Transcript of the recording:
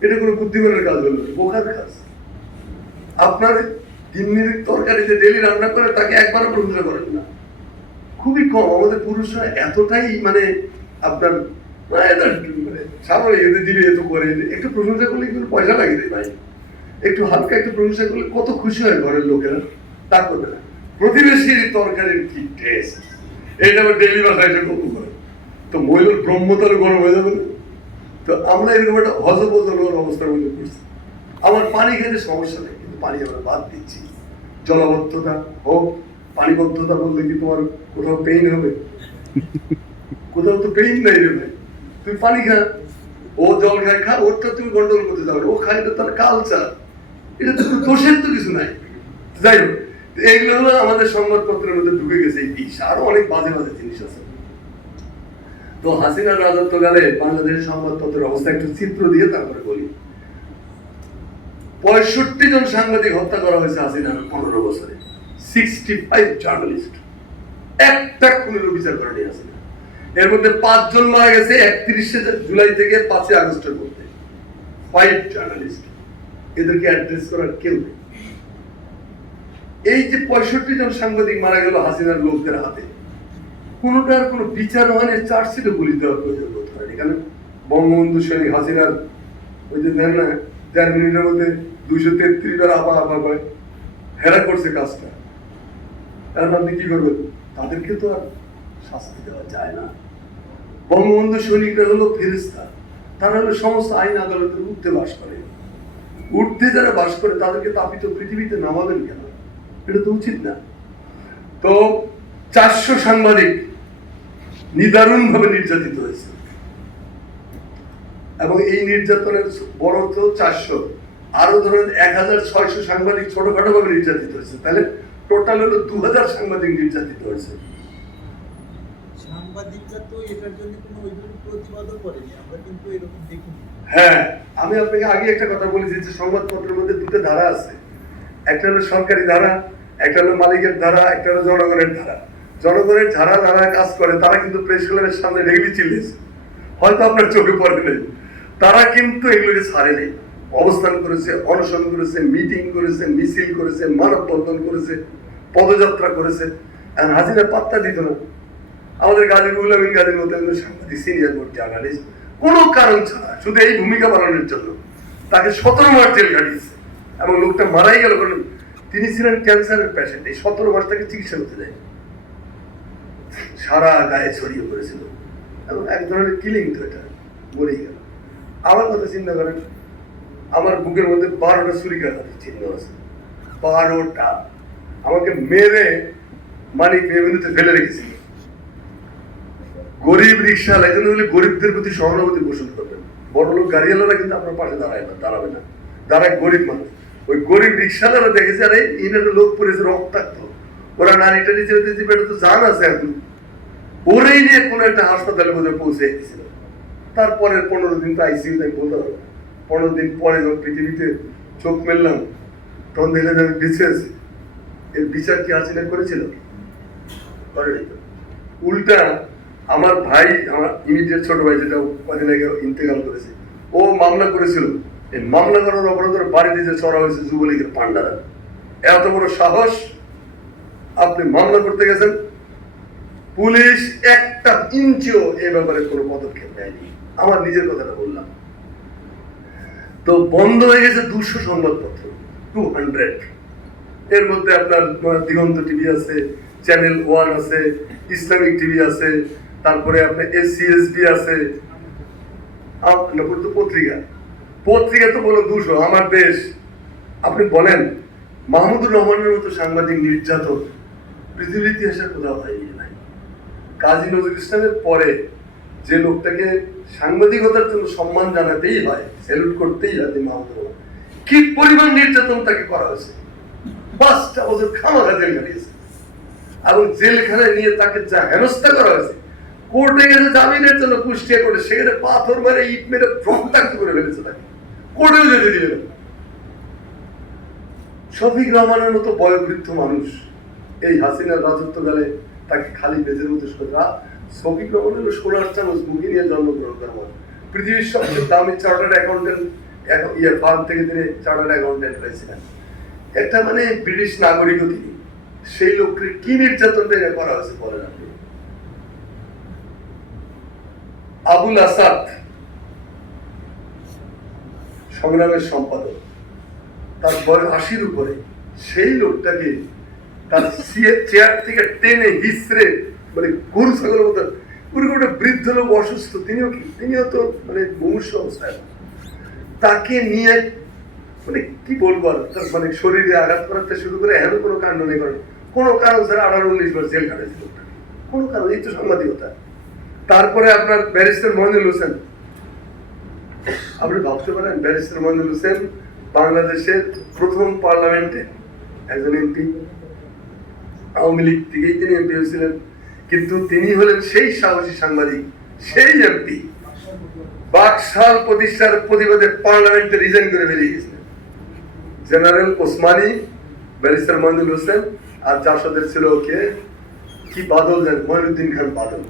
এটা কোনো বুদ্ধিমানের কাজ হলো বোকার কাজ। আপনার দিনের তরকারিতে ডেলি রান্না করে তাকে একবারও প্রশংসা করেন না। খুবই কম, আমাদের পুরুষরা এতটাই মানে আপনার মানে মানে সামনে এদের দিবে এত করে। একটু প্রশংসা করলে কিন্তু পয়সা লাগে রে ভাই। একটু হালকা একটু প্রশংসা করলে কত খুশি হয় ঘরের লোকেরা, তা করবে না। প্রতিবেশীর তরকারির কি টেস্ট এটা আবার ডেলি বাসায় কত করে। তো মহিলার ব্রহ্মতার গরম হয়ে যাবে না? তো আমরা এরকম একটা হজবদল অবস্থার মধ্যে পড়ছি আমার পানি খেতে সমস্যা নেই, কিন্তু পানি আমরা বাদ দিচ্ছি। জলবদ্ধতা হোক, পানিবদ্ধতা বললে কি তোমার কোথাও পেইন হবে? কোথাও তো পেইন নাই রে ভাই। তুই পানি খা, ও জল খায়, খা, ওরটা তুমি গন্ডগোল করতে যাবে ও খায় এটা তার কালচার এটা তো দোষের তো কিছু নাই। যাই হোক, তো এইগুলো হলো আমাদের সংবাদপত্রের মধ্যে ঢুকে গেছে এই বিষ। আরও অনেক বাজে বাজে জিনিস আছে। তো হাসিনার রাজত্বকালে বাংলাদেশের সংবাদপত্রের অবস্থা একটু চিত্র দিয়ে তারপরে বলি। পঁয়ষট্টি জন সাংবাদিক হত্যা করা হয়েছে হাসিনার পনেরো বছরে। সিক্সটি ফাইভ জার্নালিস্ট একটা বিচার করেনি হাসিনা। এর মধ্যে পাঁচজন মারা গেছে একত্রিশে জুলাই থেকে পাঁচই আগস্টের মধ্যে। ফাইভ জার্নালিস্ট এদেরকে অ্যাড্রেস করার কেউ নেই। এই যে পঁয়ষট্টি জন সাংবাদিক মারা গেল হাসিনার লোকদের হাতে। কোনোটার কোনো বিচার হয়নি চার্জশিটে বলি দেওয়ার প্রয়োজন বোধ হয় এখানে বঙ্গবন্ধু সৈনিক হাসিনার ওই যে দেন না চার মিনিটের মধ্যে দুইশো তেত্রিশ বার আপা আপা পায় হেরা করছে কাজটা। তার আপনি কি করবেন? তাদেরকে তো আর শাস্তি দেওয়া যায় না। বঙ্গবন্ধু সৈনিকরা হলো ফেরিস্তা তারা হলো সমস্ত আইন আদালতের ঊর্ধ্বে বাস করে। ঊর্ধ্বে যারা বাস করে, তাদেরকে তাপিত পৃথিবীতে নামাবেন কেন? এটা তো উচিত না। তো চারশো সাংবাদিক নিদারুণ ভাবে নির্যাতিত হয়েছে। এবং এই নির্যাতনের বড় তো চারশো। আরও ধরেন এক হাজার ছয়শো সাংবাদিক ছোটখাটো ভাবে নির্যাতিত হয়েছে। তাহলে টোটাল হলো দু হাজার সাংবাদিক নির্যাতিত হয়েছে। হ্যাঁ আমি আপনাকে আগে একটা কথা বলেছি যে সংবাদপত্রের মধ্যে দুটো ধারা আছে। একটা হলো সরকারি ধারা একটা হলো মালিকের ধারা একটা হলো জনগণের ধারা। জনগণের যারা যারা কাজ করে, তারা কিন্তু প্রেস ক্লাবের সামনে রেগলি চিল্লেছে হয়তো আপনার চোখে পড়ে নেই। তারা কিন্তু এগুলোকে ছাড়ে নেই। অবস্থান করেছে, অনশন করেছে মিটিং করেছে, মিছিল করেছে, মানববন্ধন করেছে, পদযাত্রা করেছে। আর হাজিরা পাত্তা দিত না। আমাদের গাজী রুহুল গাজীর মতো একজন সাংবাদিক সিনিয়র বোর্ড জার্নালিস্ট কোনো কারণ ছাড়া, শুধু এই ভূমিকা পালনের জন্য তাকে সতেরো মাস জেল কাটিয়েছে এবং লোকটা মারাই গেল কারণ তিনি ছিলেন ক্যান্সারের পেশেন্ট এই সতেরো মাস তাকে চিকিৎসা করতে দেয় সারা গায়ে ছড়িয়ে পড়েছিল। এবং এক ধরনের কিলিং তো এটা, মরেই গেল। আমার কথা চিন্তা করেন, আমার বুকের মধ্যে বারোটা ছুরিকাঘাতের চিহ্ন আছে। বারোটা। আমাকে মেরে মানিক রেভিনিউতে ফেলে রেখেছিল। গরিব রিক্সা এই জন্য বলি গরিবদের প্রতি সহানুভূতি পোষণ করবেন। বড় লোক গাড়িওয়ালারা কিন্তু আপনার পাশে দাঁড়ায় না, দাঁড়াবে না। দাঁড়ায় গরিব মানুষ। ওই গরিব রিক্সাওয়ালারা দেখেছে, আরে, ইনার লোক পড়েছে রক্তাক্ত। ওরা নারীটা নিচে হতে পেটে তো জান আছে এখন। ওরেই নিয়ে কোনো একটা হাসপাতালে বোধহয় পৌঁছে গেছিল। তারপরে পনেরো দিন তো আইসিইউ তাই বলতে হবে। পনেরো দিন পরে যখন পৃথিবীতে চোখ মেললাম, তখন দেখলাম যে আমি বেঁচে আছি। এর বিচার কি হাসিনা করেছিল? উল্টা আমার ভাই, আমার ইমিডিয়েট ছোট ভাই যেটা কদিন আগে ইন্তেকাল করেছে, ও মামলা করেছিল। এই মামলা করার অপরাধের বাড়িতে যে চড়া হয়েছে যুবলীগের পান্ডারা এত বড় সাহস, আপনি মামলা করতে গেছেন পুলিশ একটা ইঞ্চিও এ ব্যাপারে কোনো পদক্ষেপ নেয়নি। আমার নিজের কথাটা বললাম। তো বন্ধ হয়ে গেছে দুশো সংবাদপত্র টু হান্ড্রেড এর মধ্যে আপনার দিগন্ত টিভি আছে, চ্যানেল ওয়ান আছে, ইসলামিক টিভি আছে, তারপরে আপনার এসসিএসবি আছে। তো পত্রিকা। পত্রিকা তো বলো দুশো, আমার দেশ। আপনি বলেন, মাহমুদুর রহমানের মতো সাংবাদিক নির্যাতন পৃথিবীর ইতিহাসে কোথাও হয়নি। কাজী নজরুল ইসলামের পরে যে লোকটাকে সাংবাদিকতার জন্য সম্মান জানাতেই হয় স্যালুট করতেই হয় মাহমুদুর কি পরিমাণ নির্যাতন তাকে করা হয়েছে? জেল কাটিয়েছে এবং নিয়ে তাকে যা হেনস্থা করা হয়েছে, কোর্টে জামিনের জন্য কুষ্টিয়া করে সেখানে পাথর মেরে, ইট মেরে করে ফেলেছে তাকে। কোর্টেও যেতে শফিক রহমানের মতো বয়োবৃদ্ধ মানুষ এই হাসিনার রাজত্বকালে তাকে খালি বেজের মতো সোজা শফিক রহমান হলো সোনার চামচ মুখে নিয়ে জন্মগ্রহণ করা মানুষ পৃথিবীর সবচেয়ে দামি চার্টার্ড অ্যাকাউন্টেন্ট ইয়ে ফার্ম থেকে তিনি চার্টার্ড অ্যাকাউন্টেন্ট হয়েছিলেন। একটা মানে ব্রিটিশ নাগরিকও তিনি। সেই লোককে কি নির্যাতনটা এটা করা হয়েছে বলেন আপনি? আবুল আসাদ, সংগ্রামের সম্পাদক। তার বয়স আশির উপরে। সেই লোকটাকে তার চেয়ার থেকে টেনে হিসড়ে মানে গরু ছাগলের মতো পুরো একটা বৃদ্ধ লোক অসুস্থ। তিনিও কি? তিনিও তো মানে মুমূর্ষ অবস্থায়। তাকে নিয়ে মানে কি বলব আর? তার মানে শরীরে আঘাত করাতে শুরু করে এমন কোনো কাণ্ড নেই করেন। কোনো কারণ ছাড়া আঠারো উনিশ বার জেল লোকটাকে কোনো কারণ, এই তো সাংবাদিকতা। তারপরে আপনার ব্যারিস্টার মহিনুল হোসেন। আপনি ভাবতে পারেন, ব্যারিস্টার মহিনুল হোসেন বাংলাদেশের প্রথম পার্লামেন্টে একজন এমপি। আওয়ামী লীগ থেকেই তিনি এমপি হয়েছিলেন। কিন্তু তিনি হলেন সেই সাহসী সাংবাদিক, সেই এমপি। বাকশাল প্রতিষ্ঠার প্রতিবাদে পার্লামেন্টে রিজাইন করে বেরিয়ে গেছিলেন। জেনারেল ওসমানী, ব্যারিস্টার মহিনুল হোসেন আর জাসদের ছিল ওকে কি বাদল মহিনুদ্দিন খান বাদল।